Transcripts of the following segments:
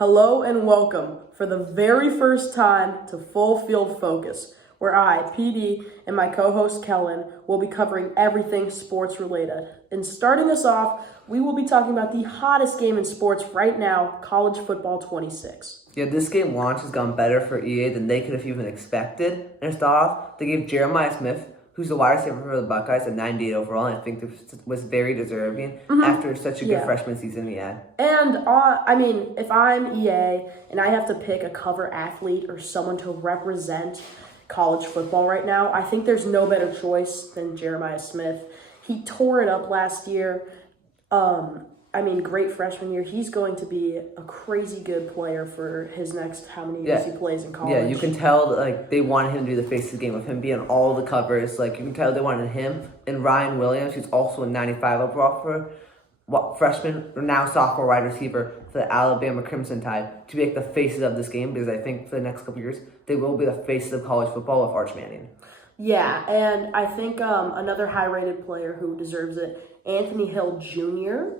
Hello and welcome for the very first time to Full Field Focus, where I, PD, and my co-host Kellen will be covering everything sports related. And starting us off, we will be talking about the hottest game in sports right now, College Football 26. Yeah, this game launch has gone better for EA than they could have even expected. And to start off, they gave Jeremiah Smith, who's the wide receiver for the Buckeyes, a 98 overall, and I think this was very deserving after such a good freshman season he had. And, if I'm EA and I have to pick a cover athlete or someone to represent college football right now, I think there's no better choice than Jeremiah Smith. He tore it up last year. Great freshman year. He's going to be a crazy good player for his next how many years he plays in college. Yeah, you can tell they wanted him to be the face of the game with him being all the covers. You can tell they wanted him and Ryan Williams, who's also a 95 overall for freshman or now sophomore wide receiver for the Alabama Crimson Tide, to be the faces of this game, because I think for the next couple years they will be the faces of college football with Arch Manning. Yeah, and I think another high-rated player who deserves it, Anthony Hill Jr.,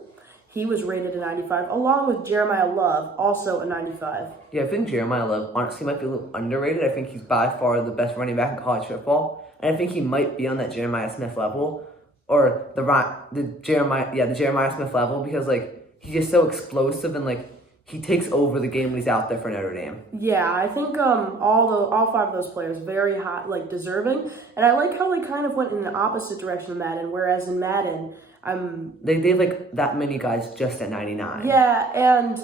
he was rated a 95, along with Jeremiah Love, also a 95. Yeah, I think Jeremiah Love honestly might be a little underrated. I think he's by far the best running back in college football, and I think he might be on that Jeremiah Smith level, or the Jeremiah Smith level, because he's just so explosive and he takes over the game when he's out there for Notre Dame. Yeah, I think all five of those players very hot, deserving, and I like how they kind of went in the opposite direction of Madden. Whereas in Madden, they have that many guys just at 99. Yeah, and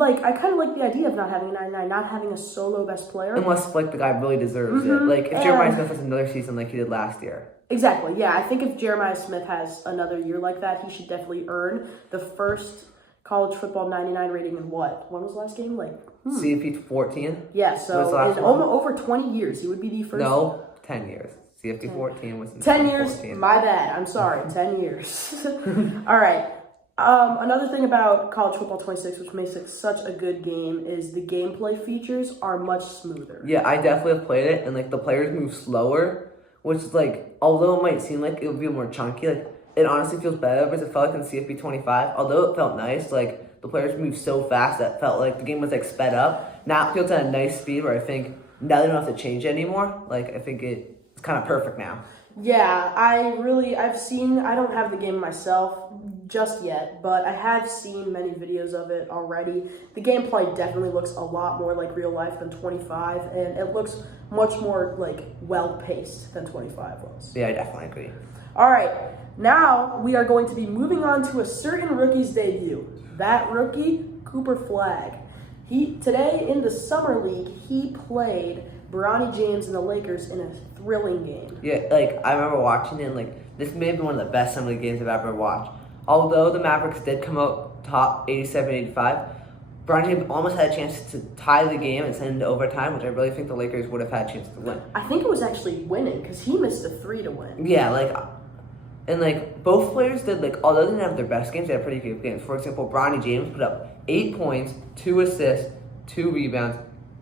I kind of like the idea of not having a 99, not having a solo best player, unless the guy really deserves it. If Jeremiah Smith has another season like he did last year. Exactly. Yeah, I think if Jeremiah Smith has another year like that, he should definitely earn the first college football 99 rating in what? When was the last game? CFB 14? Yeah, so in over 20 years, he would be the first. No, 10 years. CFB 14 was in 10 years? My bad. I'm sorry. 10 years. All right. Another thing about College Football 26, which makes it such a good game, is the gameplay features are much smoother. Yeah, I definitely have played it, and the players move slower, which is although it might seem like it would be more chunky, it honestly feels better because it felt like in CFB 25. Although it felt nice, the players moved so fast that it felt like the game was sped up. Now it feels at a nice speed where I think now they don't have to change it anymore. I think it's kind of perfect now. Yeah, I don't have the game myself just yet, but I have seen many videos of it already. The gameplay definitely looks a lot more like real life than 25, and it looks much more well-paced than 25 was. Yeah, I definitely agree. All right, now we are going to be moving on to a certain rookie's debut. That rookie, Cooper Flagg. Today in the Summer League, he played Bronny James and the Lakers in a thrilling game. Yeah, I remember watching it, and this may have been one of the best Summer League games I've ever watched. Although the Mavericks did come out top 87-85, Bronny James almost had a chance to tie the game and send it into overtime, which I really think the Lakers would have had a chance to win. I think it was actually winning, because he missed a 3 to win. Yeah, both players did, although they didn't have their best games, they had pretty good games. For example, Bronny James put up 8 points, 2 assists, 2 rebounds,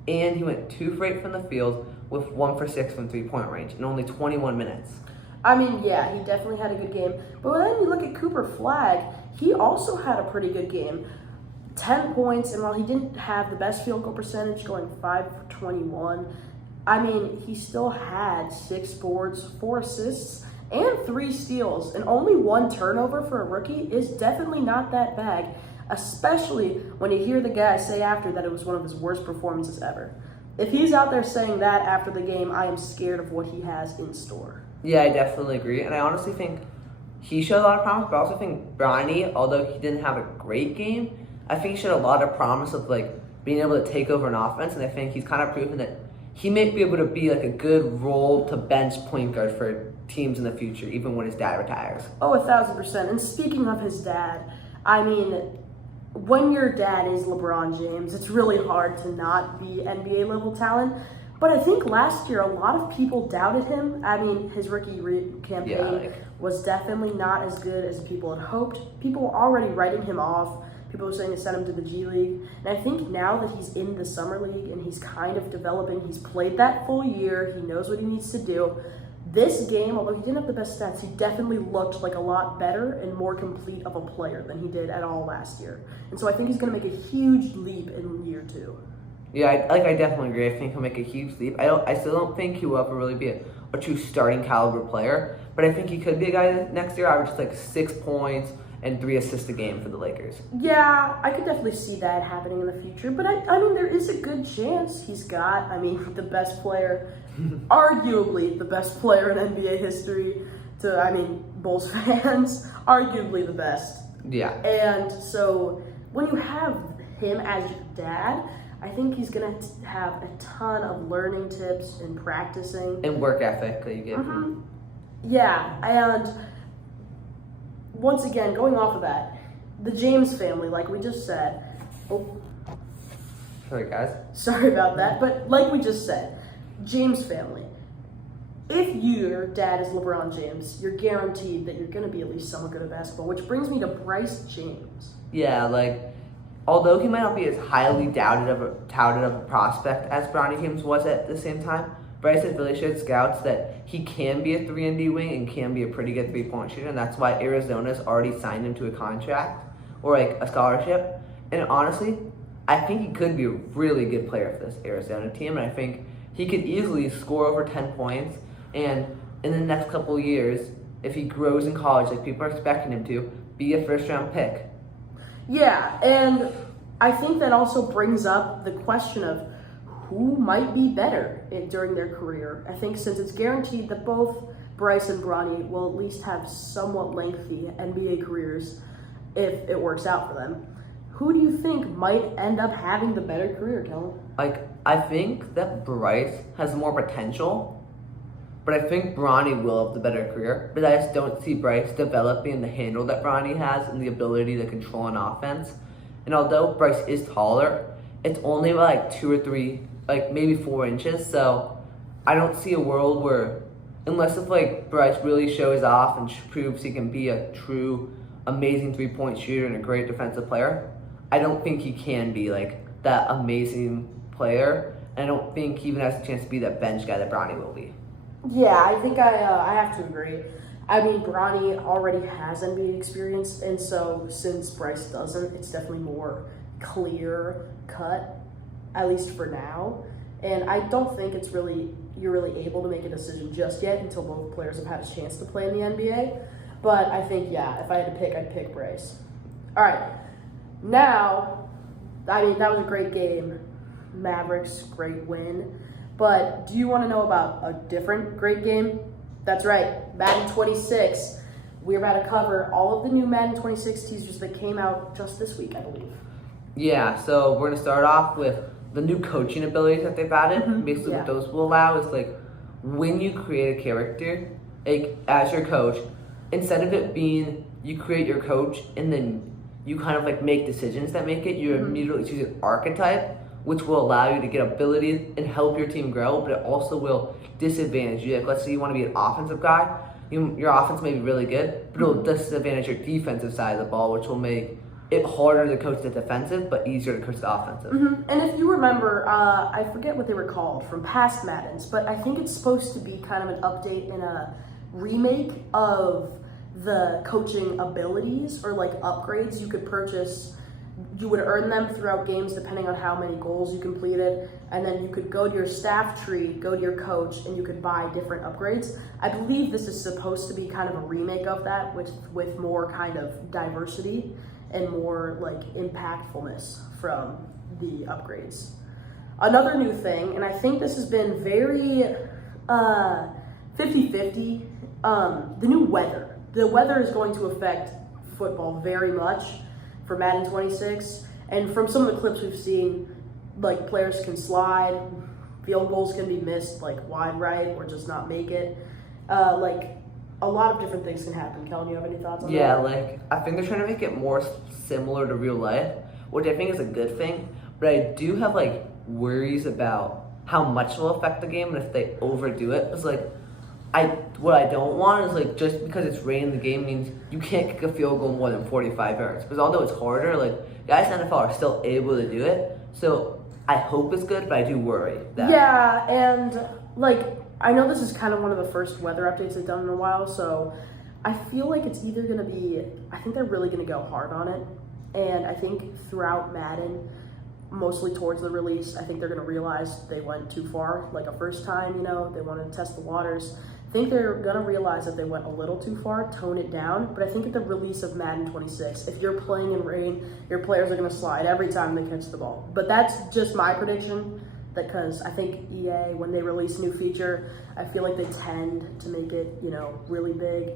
and he went 2 for 8 from the field with 1 for 6 from 3-point range in only 21 minutes. Yeah, he definitely had a good game. But then you look at Cooper Flagg, he also had a pretty good game. 10 points, and while he didn't have the best field goal percentage, going 5 for 21, he still had 6 boards, 4 assists, and 3 steals. And only 1 turnover for a rookie is definitely not that bad, especially when you hear the guy say after that it was one of his worst performances ever. If he's out there saying that after the game, I am scared of what he has in store. Yeah, I definitely agree. And I honestly think he showed a lot of promise, but I also think Bronny, although he didn't have a great game, I think he showed a lot of promise of being able to take over an offense, and I think he's kind of proven that he may be able to be a good role to bench point guard for teams in the future, even when his dad retires. Oh, 1,000%. And speaking of his dad, when your dad is LeBron James, it's really hard to not be NBA level talent. But I think last year a lot of people doubted him. His rookie campaign was definitely not as good as people had hoped. People were already writing him off. People were saying to send him to the G League. And I think now that he's in the Summer League and he's kind of developing, he's played that full year, he knows what he needs to do. This game, although he didn't have the best stats, he definitely looked like a lot better and more complete of a player than he did at all last year. And so I think he's going to make a huge leap in year too. Yeah, I definitely agree. I think he'll make a huge leap. I still don't think he will ever really be a true starting caliber player, but I think he could be a guy that next year averages like 6 points and 3 assists a game for the Lakers. Yeah, I could definitely see that happening in the future, but I mean, there is a good chance he's got, I mean, the best player, arguably the best player in NBA history Bulls fans, arguably the best. Yeah. And so when you have him as your dad, I think he's going to have a ton of learning tips and practicing. And work ethic that you get from. Yeah, and once again, going off of that, the James family, like we just said. Oh, Sorry, guys. sorry about that, but like we just said, James family. If your dad is LeBron James, you're guaranteed that you're going to be at least somewhat good at basketball, which brings me to Bryce James. Yeah, although he might not be as highly touted of a prospect as Bronny James was at the same time, Bryce has really showed scouts that he can be a 3-and-D wing and can be a pretty good three-point shooter, and that's why Arizona's already signed him to a contract or a scholarship. And honestly, I think he could be a really good player for this Arizona team, and I think he could easily score over 10 points. And in the next couple of years, if he grows in college like people are expecting him to, be a first-round pick. Yeah, and I think that also brings up the question of who might be better during their career. I think since it's guaranteed that both Bryce and Bronny will at least have somewhat lengthy NBA careers if it works out for them, who do you think might end up having the better career, Kellen? I think that Bryce has more potential, but I think Bronny will have the better career. But I just don't see Bryce developing the handle that Bronny has and the ability to control an offense. And although Bryce is taller, it's only by 2 or 3, maybe 4 inches. So I don't see a world where, unless if Bryce really shows off and proves he can be a true amazing 3-point shooter and a great defensive player, I don't think he can be that amazing player. And I don't think he even has a chance to be that bench guy that Bronny will be. Yeah, I think I have to agree. I mean, Bronny already has NBA experience, and so since Bryce doesn't, it's definitely more clear cut, at least for now. And I don't think you're really able to make a decision just yet until both players have had a chance to play in the NBA. But I think, yeah, if I had to pick, I'd pick Bryce. All right, now, I mean, that was a great game. Mavericks, great win. But do you want to know about a different great game? That's right, Madden 26. We're about to cover all of the new Madden 26 teasers that came out just this week, I believe. Yeah, so we're going to start off with the new coaching abilities that they've added. Basically, what those will allow is when you create a character as your coach, instead of it being you create your coach and then you kind of make decisions that make it, you immediately choose an archetype, which will allow you to get abilities and help your team grow, but it also will disadvantage you. Let's say you want to be an offensive guy, your offense may be really good, but it'll disadvantage your defensive side of the ball, which will make it harder to coach the defensive, but easier to coach the offensive. And if you remember, I forget what they were called from past Maddens, but I think it's supposed to be kind of an update and a remake of the coaching abilities or upgrades you could purchase. You would earn them throughout games depending on how many goals you completed, and then you could go to your staff tree, go to your coach, and you could buy different upgrades. I believe this is supposed to be kind of a remake of that with more kind of diversity and more impactfulness from the upgrades. Another new thing, and I think this has been very 50-50, the new weather. The weather is going to affect football very much for Madden 26, and from some of the clips we've seen, players can slide, field goals can be missed wide right or just not make it. A lot of different things can happen. Kellen, you have any thoughts on that? Yeah, I think they're trying to make it more similar to real life, which I think is a good thing, but I do have worries about how much will affect the game, and if they overdo it. It's what I don't want is just because it's raining the game means you can't kick a field goal more than 45 yards. Because although it's harder, guys in the NFL are still able to do it. So I hope it's good, but I do worry that. Yeah, and I know this is kind of one of the first weather updates they've done in a while, so I feel like it's either going to be, I think they're really going to go hard on it. And I think throughout Madden, mostly towards the release. I think they're going to realize they went too far, like a first time, they wanted to test the waters. I think they're going to realize that they went a little too far, tone it down. But I think at the release of Madden 26, if you're playing in rain, your players are going to slide every time they catch the ball. But that's just my prediction, because I think EA, when they release a new feature, I feel like they tend to make it, really big,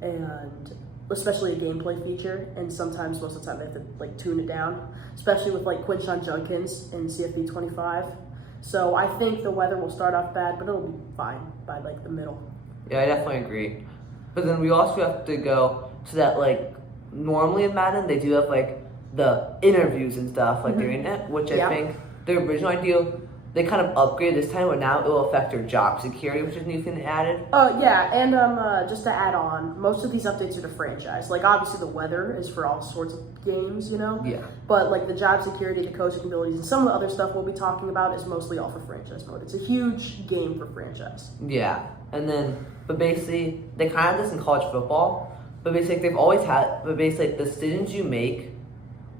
and especially a gameplay feature. And sometimes, most of the time, they have to like tune it down, especially with like Quinshon Judkins in CFB 25. So I think the weather will start off bad, but it'll be fine by like the middle. Yeah, I definitely agree. But then we also have to go to that, like, normally in Madden, they do have, like, the interviews and stuff, like, during it, which I think the original idea, they kind of upgraded this time, but now it will affect their job security, which is a new thing they added. Yeah, and just to add on, most of these updates are to franchise. Like, obviously the weather is for all sorts of games, Yeah. But, like, the job security, the coaching abilities, and some of the other stuff we'll be talking about is mostly all for franchise mode. It's a huge game for franchise. Yeah. And then, but basically, they kind of have this in college football, but basically, they've always had, but basically, the decisions you make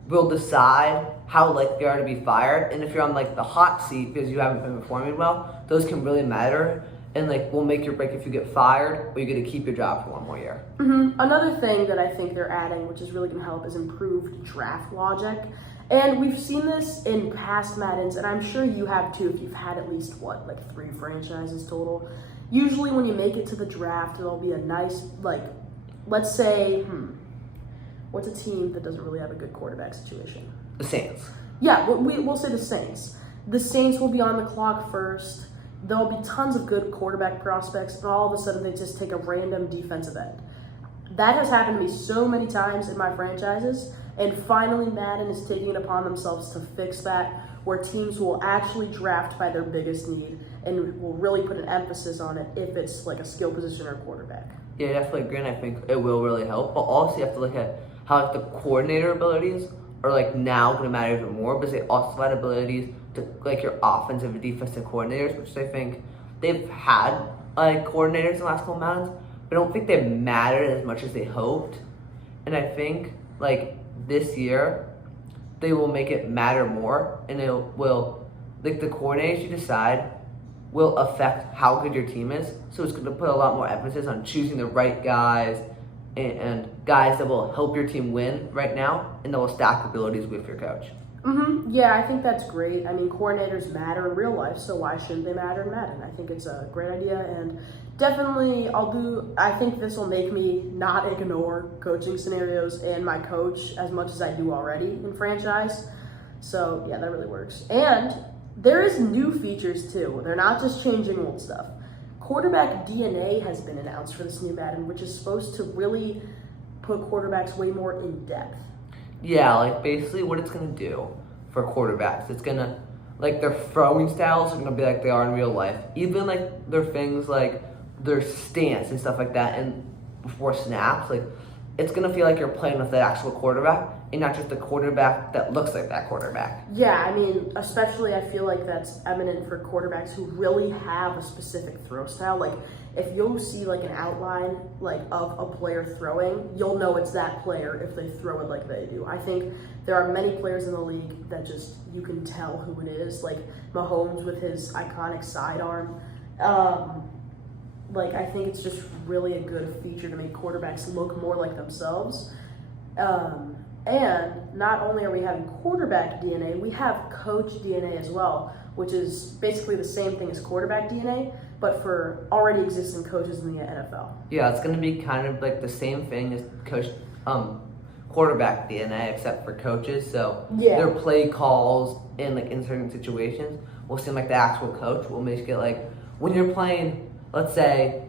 will decide how likely you are to be fired. And if you're on, like, the hot seat because you haven't been performing well, those can really matter. And, like, will make or break if you get fired or you're going to keep your job for one more year. Another thing that I think they're adding, which is really going to help, is improved draft logic. And we've seen this in past Maddens, and I'm sure you have too if you've had at least, 3 franchises total. Usually when you make it to the draft, there'll be a nice, let's say, what's a team that doesn't really have a good quarterback situation? The Saints. Yeah, we'll say the Saints. The Saints will be on the clock first. There'll be tons of good quarterback prospects, and all of a sudden they just take a random defensive end. That has happened to me so many times in my franchises, and finally Madden is taking it upon themselves to fix that, where teams will actually draft by their biggest need and will really put an emphasis on it if it's like a skill position or quarterback. Yeah, I definitely agree, and I think it will really help. But also, you have to look at how, like, the coordinator abilities are, like, now going to matter even more, because they also had abilities to, like, your offensive and defensive coordinators, which I think they've had, like, coordinators in the last couple months, but I don't think they mattered as much as they hoped. And I think, like, this year, they will make it matter more, and it will, like, the coordinators you decide will affect how good your team is. So it's going to put a lot more emphasis on choosing the right guys and guys that will help your team win right now, and that will stack abilities with your coach. Yeah, I think that's great. I mean, coordinators matter in real life, so why shouldn't they matter in Madden? I think it's a great idea, and definitely I think this will make me not ignore coaching scenarios and my coach as much as I do already in franchise. So yeah, that really works. And there is new features too. They're not just changing old stuff. Quarterback DNA has been announced for this new Madden, which is supposed to really put quarterbacks way more in depth. Yeah, like, basically what it's going to do for quarterbacks, it's going to, like, their throwing styles are going to be like they are in real life. Even, like, their things like their stance and stuff like that, and before snaps, like, it's going to feel like you're playing with that actual quarterback and not just the quarterback that looks like that quarterback. Yeah, I mean, especially I feel like that's eminent for quarterbacks who really have a specific throw style. Like, if you'll see like an outline like of a player throwing, you'll know it's that player if they throw it like they do. I think there are many players in the league that just, you can tell who it is. Like Mahomes with his iconic sidearm. I think it's just really a good feature to make quarterbacks look more like themselves. And not only are we having quarterback DNA, we have coach DNA as well, which is basically the same thing as quarterback DNA, but for already existing coaches in the NFL. Yeah, it's going to be kind of like the same thing as quarterback DNA, except for coaches. So their play calls in certain situations will seem like the actual coach. Will make it like when you're playing, let's say,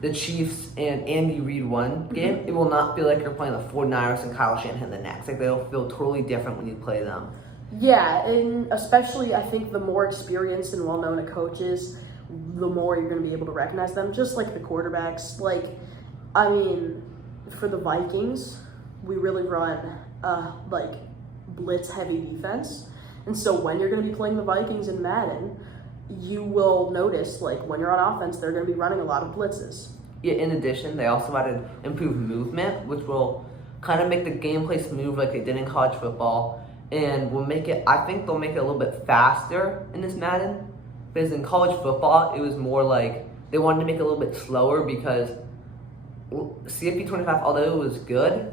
the Chiefs and Andy Reid one game, it will not feel like you're playing the 49ers and Kyle Shanahan the next. Like, they'll feel totally different when you play them. Yeah, and especially I think the more experienced and well-known a coach is, the more you're going to be able to recognize them, just like the quarterbacks. Like, I mean, for the Vikings, we really run blitz-heavy defense. And so when you're going to be playing the Vikings in Madden, you will notice, like, when you're on offense, they're going to be running a lot of blitzes. Yeah, in addition, they also added improved movement, which will kind of make the gameplay smooth like they did in college football. and I think they'll make it a little bit faster in this Madden. Because in college football, it was more like they wanted to make it a little bit slower because CFB 25, although it was good,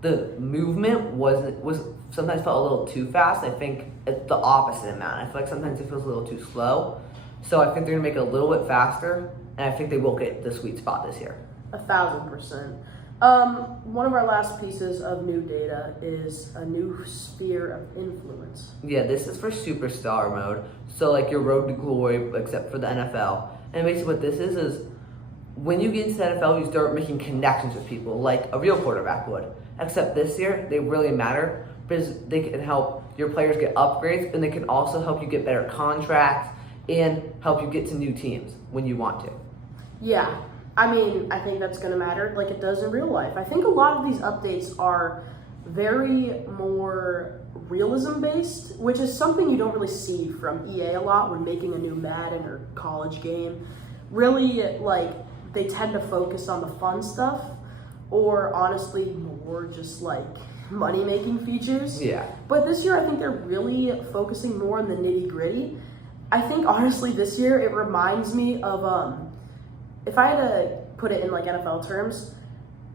the movement was sometimes felt a little too fast. I think it's the opposite in Madden. I feel like sometimes it feels a little too slow. So I think they're gonna make it a little bit faster, and I think they will get the sweet spot this year. 1,000%. One of our last pieces of new data is a new sphere of influence. Yeah, this is for superstar mode. So like your road to glory, except for the NFL. And basically what this is when you get into the NFL, you start making connections with people like a real quarterback would. Except this year, they really matter because they can help your players get upgrades, and they can also help you get better contracts and help you get to new teams when you want to. Yeah. I mean, I think that's going to matter like it does in real life. I think a lot of these updates are very more realism based, which is something you don't really see from EA a lot when making a new Madden or college game. Really, like, they tend to focus on the fun stuff or honestly more just like money making features. Yeah. But this year, I think they're really focusing more on the nitty gritty. I think honestly this year it reminds me of if I had to put it in like NFL terms,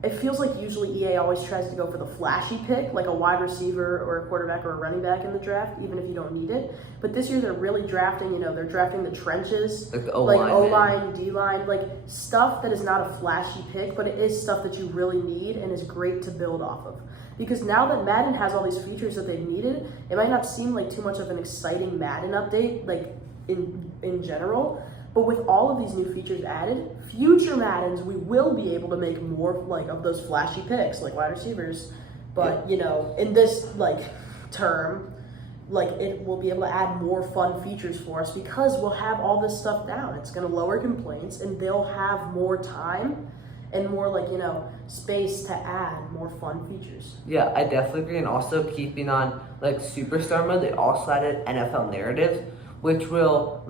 it feels like usually EA always tries to go for the flashy pick, like a wide receiver or a quarterback or a running back in the draft, even if you don't need it. But this year they're really drafting, they're drafting the trenches, like the O-line, O-line, D-line, like stuff that is not a flashy pick, but it is stuff that you really need and is great to build off of. Because now that Madden has all these features that they've needed, it might not seem like too much of an exciting Madden update, like in general. But with all of these new features added, future Maddens, we will be able to make more like of those flashy picks, like wide receivers. But in this term, it will be able to add more fun features for us because we'll have all this stuff down. It's going to lower complaints, and they'll have more time and more space to add more fun features. Yeah, I definitely agree. And also keeping on superstar mode, they also added NFL narratives, which will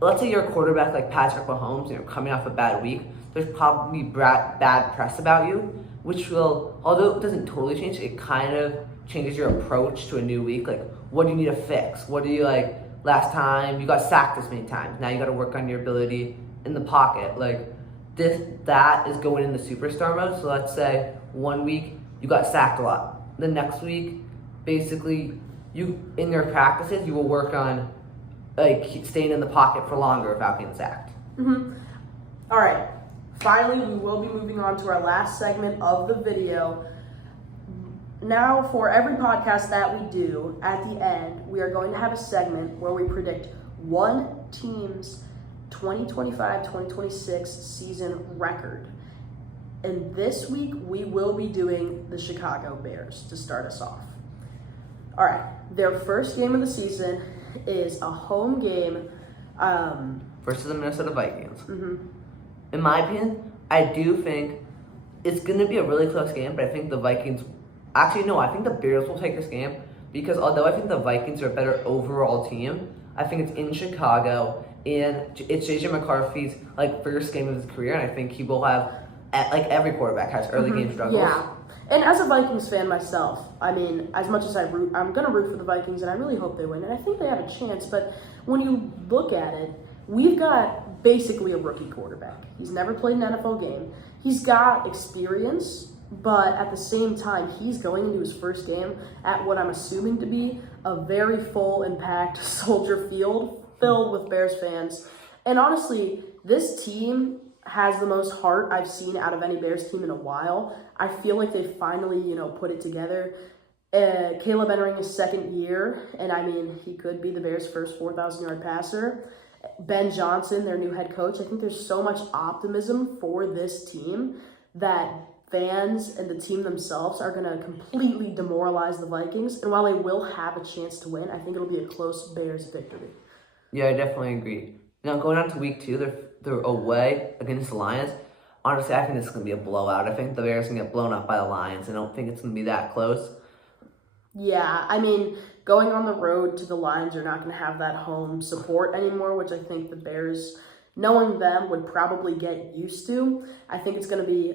let's say you're a quarterback like Patrick Mahomes and you're coming off a bad week, there's probably bad press about you, which will, although it doesn't totally change, it kind of changes your approach to a new week. Like, what do you need to fix? What do you last time you got sacked this many times? Now you got to work on your ability in the pocket. That is going in the superstar mode. So let's say 1 week you got sacked a lot. The next week, basically, you in your practices you will work on staying in the pocket for longer without getting sacked. Mm-hmm. All right. Finally, we will be moving on to our last segment of the video. Now, for every podcast that we do, at the end, we are going to have a segment where we predict one team's 2025-2026 season record. And this week, we will be doing the Chicago Bears to start us off. All right. Their first game of the season is a home game versus the Minnesota Vikings. Mm-hmm. In my opinion, I do think it's going to be a really close game, but I think the Vikings... Actually, no, I think the Bears will take this game because although I think the Vikings are a better overall team, I think it's in Chicago, and it's J.J. McCarthy's first game of his career, and I think he will have... every quarterback has early game struggles. Yeah. And as a Vikings fan myself, I mean, as much as I'm going to root for the Vikings, and I really hope they win, and I think they have a chance, but when you look at it, we've got basically a rookie quarterback. He's never played an NFL game. He's got experience, but at the same time, he's going into his first game at what I'm assuming to be a very full and packed Soldier Field filled with Bears fans. And honestly, this team has the most heart I've seen out of any Bears team in a while. I feel like they finally, put it together. Caleb entering his second year, and I mean, he could be the Bears' first 4,000-yard passer. Ben Johnson, their new head coach, I think there's so much optimism for this team that fans and the team themselves are going to completely demoralize the Vikings. And while they will have a chance to win, I think it'll be a close Bears victory. Yeah, I definitely agree. Now, going on to week 2, they're away against the Lions. Honestly, I think this is going to be a blowout. I think the Bears are going to get blown up by the Lions. I don't think it's going to be that close. Yeah, I mean, going on the road to the Lions, you're not going to have that home support anymore, which I think the Bears, knowing them, would probably get used to. I think it's going to be,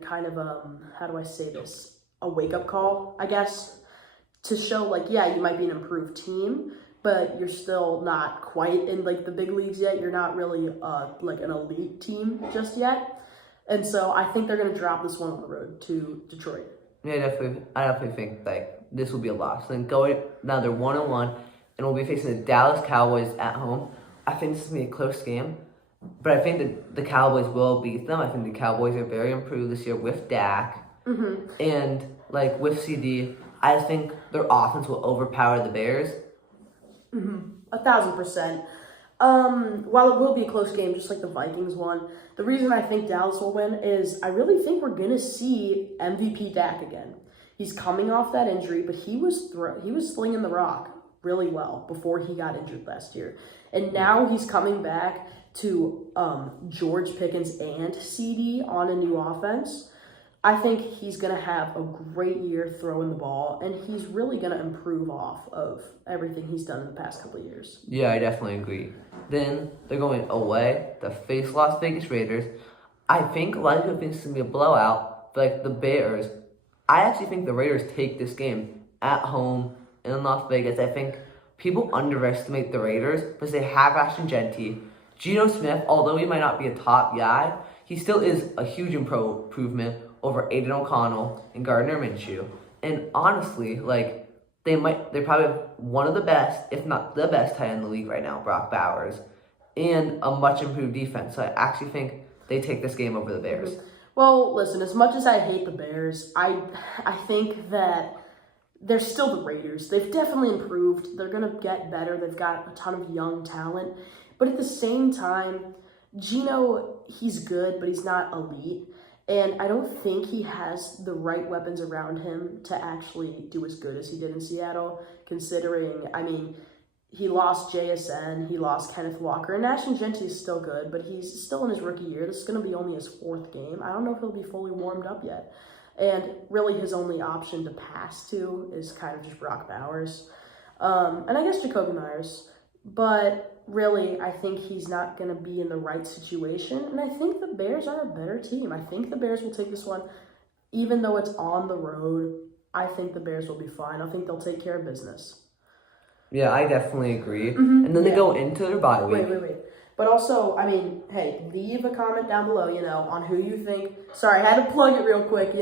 kind of how do I say this? A wake-up call, I guess, to show like, yeah, you might be an improved team, but you're still not quite in like the big leagues yet. You're not really like an elite team just yet. And so I think they're going to drop this one on the road to Detroit. Yeah, definitely. I definitely think like this will be a loss. Then now they're 1-1, and we'll be facing the Dallas Cowboys at home. I think this is gonna be a close game, but I think that the Cowboys will beat them. I think the Cowboys are very improved this year with Dak and like with CD. I just think their offense will overpower the Bears. 1,000%. While it will be a close game, just like the Vikings one, the reason I think Dallas will win is I really think we're gonna see MVP Dak again. He's coming off that injury, but he was slinging the rock really well before he got injured last year, and now he's coming back to George Pickens and CD on a new offense. I think he's going to have a great year throwing the ball, and he's really going to improve off of everything he's done in the past couple of years. Yeah, I definitely agree. Then they're going away to face Las Vegas Raiders. I think a lot of people think it's going to be a blowout, but like the Bears, I actually think the Raiders take this game at home in Las Vegas. I think people underestimate the Raiders because they have Ashton Genty. Geno Smith, although he might not be a top guy, he still is a huge improvement over Aiden O'Connell and Gardner Minshew. And honestly, like they probably have one of the best, if not the best tight end in the league right now, Brock Bowers, and a much improved defense. So I actually think they take this game over the Bears. Well, listen, as much as I hate the Bears, I think that they're still the Raiders. They've definitely improved. They're going to get better. They've got a ton of young talent. But at the same time, Geno, he's good, but he's not elite. And I don't think he has the right weapons around him to actually do as good as he did in Seattle, considering, I mean, he lost JSN, he lost Kenneth Walker, and Ashton Genty is still good, but he's still in his rookie year. This is going to be only his fourth game. I don't know if he'll be fully warmed up yet. And really his only option to pass to is kind of just Brock Bowers. And I guess Jacoby Myers. But really, I think he's not going to be in the right situation. And I think the Bears are a better team. I think the Bears will take this one. Even though it's on the road, I think the Bears will be fine. I think they'll take care of business. Yeah, I definitely agree. And then they go into their bye week. Wait. But also, I mean, hey, leave a comment down below, on who you think. Sorry, I had to plug it real quick,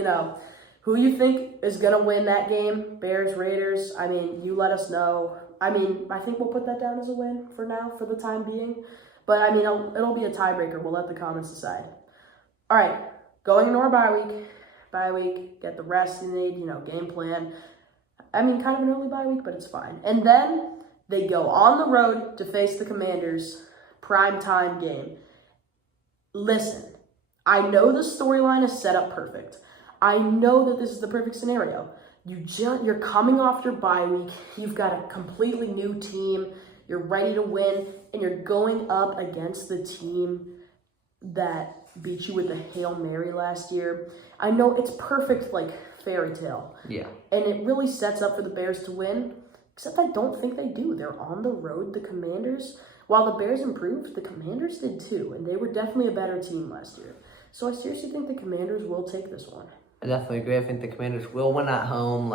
who you think is going to win that game. Bears, Raiders. I mean, you let us know. I mean, I think we'll put that down as a win for now, for the time being. But, I mean, it'll be a tiebreaker. We'll let the comments decide. All right, going into our bye week, get the rest you need, game plan. I mean, kind of an early bye week, but it's fine. And then they go on the road to face the Commanders, primetime game. Listen, I know the storyline is set up perfect. I know that this is the perfect scenario. You're coming off your bye week. You've got a completely new team. You're ready to win, and you're going up against the team that beat you with a Hail Mary last year. I know it's perfect, like fairy tale. Yeah. And it really sets up for the Bears to win, except I don't think they do. They're on the road, the Commanders. While the Bears improved, the Commanders did too, and they were definitely a better team last year. So I seriously think the Commanders will take this one. I definitely agree. I think the Commanders will win at home.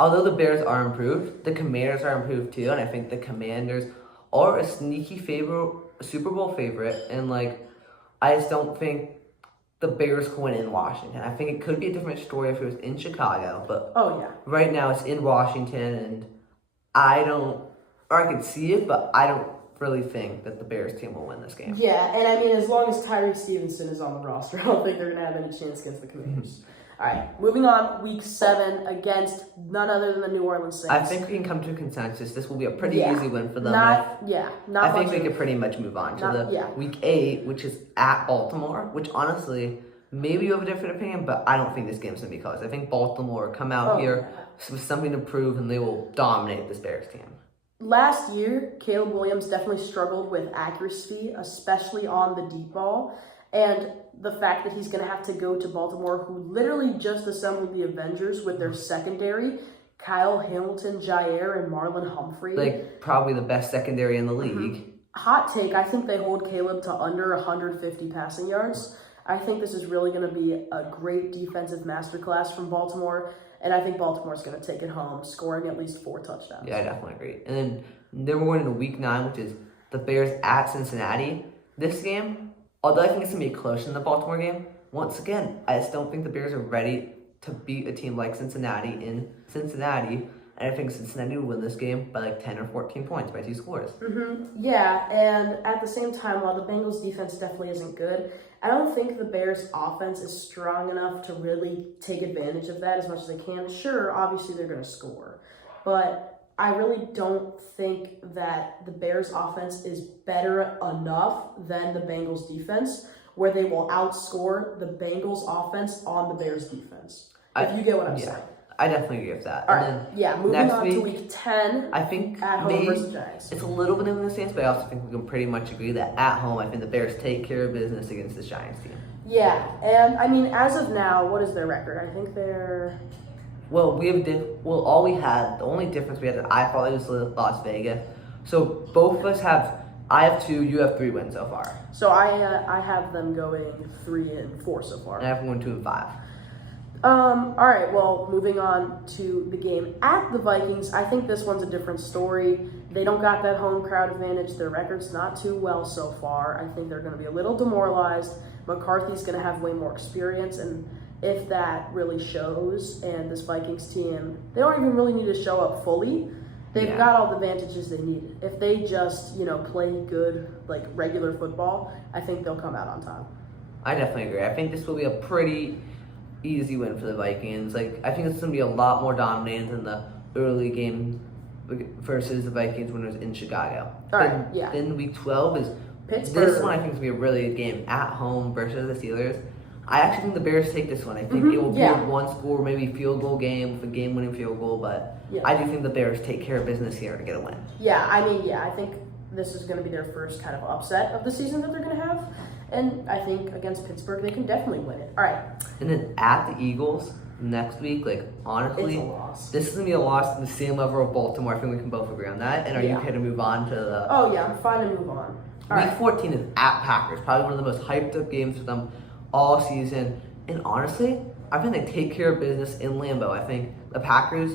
Although the Bears are improved, the Commanders are improved too, and I think the Commanders are a sneaky Super Bowl favorite, and I just don't think the Bears can win in Washington. I think it could be a different story if it was in Chicago, but right now it's in Washington, and I could see it, but I don't really think that the Bears team will win this game. Yeah, and I mean, as long as Tyree Stevenson is on the roster, I don't think they're going to have any chance against the Commanders. All right, moving on, Week 7 against none other than the New Orleans Saints. I think we can come to a consensus. This will be a pretty easy win for them. I think we could pretty much move on to Week 8, which is at Baltimore, which honestly, maybe you have a different opinion, but I don't think this game's going to be close. I think Baltimore come out here with something to prove, and they will dominate this Bears team. Last year, Caleb Williams definitely struggled with accuracy, especially on the deep ball. And the fact that he's going to have to go to Baltimore, who literally just assembled the Avengers with their secondary, Kyle Hamilton, Jair, and Marlon Humphrey. Probably the best secondary in the league. Hot take, I think they hold Caleb to under 150 passing yards. I think this is really going to be a great defensive masterclass from Baltimore. And I think Baltimore's going to take it home, scoring at least 4 touchdowns. Yeah, I definitely agree. And then we're going into week 9, which is the Bears at Cincinnati. This game, although I think it's going to be closer than the Baltimore game, once again, I just don't think the Bears are ready to beat a team like Cincinnati in Cincinnati. And I think Cincinnati will win this game by like 10 or 14 points by 2 scores. Yeah, and at the same time, while the Bengals' defense definitely isn't good, I don't think the Bears' offense is strong enough to really take advantage of that as much as they can. Sure, obviously they're going to score, but I really don't think that the Bears' offense is better enough than the Bengals' defense where they will outscore the Bengals' offense on the Bears' defense. If you get what I'm saying. I definitely agree with that. All right, moving on to week 10. I think at home versus Giants. It's a little bit in the sense, but I also think we can pretty much agree that at home, I think the Bears take care of business against this Giants team. Yeah, and I mean, as of now, what is their record? I think they're... Well, the only difference we had, I thought it was Las Vegas. So both of us I have 2, you have 3 wins so far. So I have them going 3-4 so far. And I have them going 2-5. All right, well, moving on to the game at the Vikings, I think this one's a different story. They don't got that home crowd advantage. Their record's not too well so far. I think they're going to be a little demoralized. McCarthy's going to have way more experience, and if that really shows, and this Vikings team, they don't even really need to show up fully. They've got all the advantages they need. If they just, play good, like, regular football, I think they'll come out on top. I definitely agree. I think this will be a pretty easy win for the Vikings. Like, I think it's going to be a lot more dominated than the early game versus the Vikings when it was in Chicago. All right, yeah. Then week 12 is Pittsburgh. This one I think is going to be a really good game at home versus the Steelers. I actually think the Bears take this one. I think it will be a 1-score, maybe field goal game with a game-winning field goal, but I do think the Bears take care of business here and get a win. Yeah, I think this is going to be their first kind of upset of the season that they're going to have. And I think against Pittsburgh, they can definitely win it. All right. And then at the Eagles next week, honestly, it's a loss. This is going to be a loss to the same level of Baltimore. I think we can both agree on that. And are you okay to move on to the... Oh, yeah, I'm fine to move on. Week 14 is at Packers. Probably one of the most hyped up games for them all season. And honestly, I think they take care of business in Lambeau. I think the Packers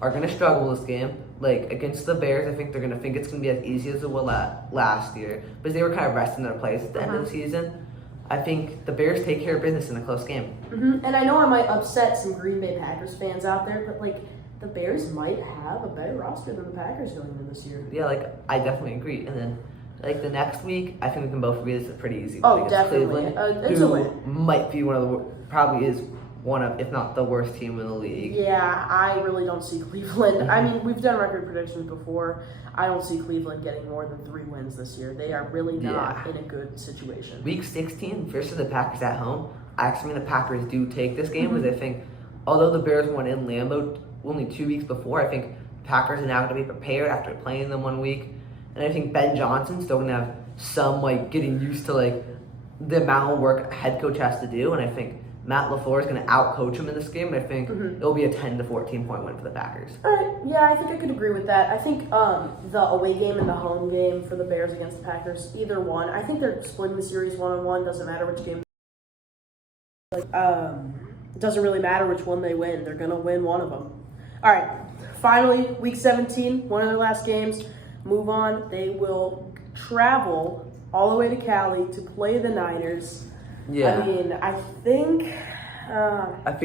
are going to struggle this game. Against the Bears, I think they're going to think it's going to be as easy as it was last year. Because they were kind of resting their place at the end of the season. I think the Bears take care of business in a close game. And I know I might upset some Green Bay Packers fans out there, but, the Bears might have a better roster than the Packers going into this year. Yeah, I definitely agree. And then, the next week, I think we can both agree this is a pretty easy one. Oh, definitely. Cleveland, it's a win. Might be probably is one of, if not the worst team in the league. Yeah, I really don't see Cleveland. I mean, we've done record predictions before. I don't see Cleveland getting more than 3 wins this year. They are really not in a good situation. Week 16 versus the Packers at home. I actually think the Packers do take this game because I think, although the Bears won in Lambeau only 2 weeks before, I think Packers are now going to be prepared after playing them 1 week. And I think Ben Johnson's still going to have some, getting used to, the amount of work a head coach has to do. And I think Matt LaFleur is going to outcoach him in this game. And I think it'll be a 10 to 14 point win for the Packers. All right. Yeah, I think I could agree with that. I think the away game and the home game for the Bears against the Packers, either one, I think they're splitting the series 1-1. Doesn't matter which game. It doesn't really matter which one they win. They're going to win one of them. All right. Finally, week 17, one of their last games. Move on. They will travel all the way to Cali to play the Niners. Yeah. I mean, I think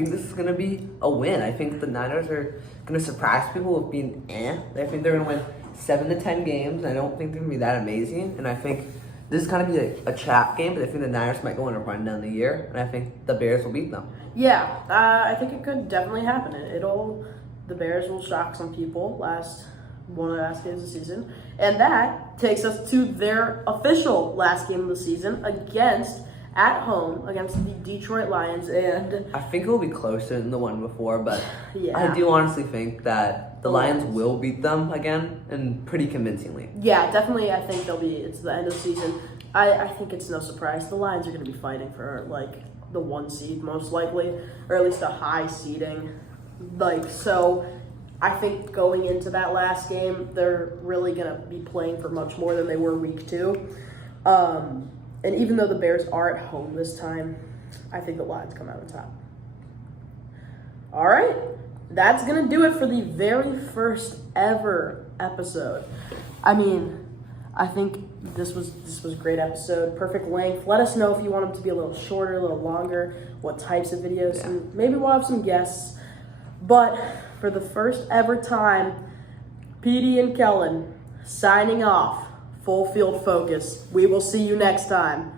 this is going to be a win. I think the Niners are going to surprise people with being I think they're going to win 7 to 10 games. I don't think they're going to be that amazing. And I think this is going to be a trap game, but I think the Niners might go on a run down the year. And I think the Bears will beat them. Yeah, I think it could definitely happen. The Bears will shock some people one of the last games of the season. And that takes us to their official last game of the season at home against the Detroit Lions. And I think it will be closer than the one before, but yeah. I do honestly think that the Lions will beat them again, and pretty convincingly. Yeah, definitely. I think it's the end of the season. I think it's no surprise. The Lions are going to be fighting for the 1 seed most likely, or at least a high seeding. So I think going into that last game, they're really going to be playing for much more than they were week 2. And even though the Bears are at home this time, I think the Lions come out on top. All right. that's going to do it for the very first ever episode. I mean, I think this was a great episode, perfect length. Let us know if you want them to be a little shorter, a little longer, what types of videos, and maybe we'll have some guests. But for the first ever time, PD and Kellen signing off. Full field focus. We will see you next time.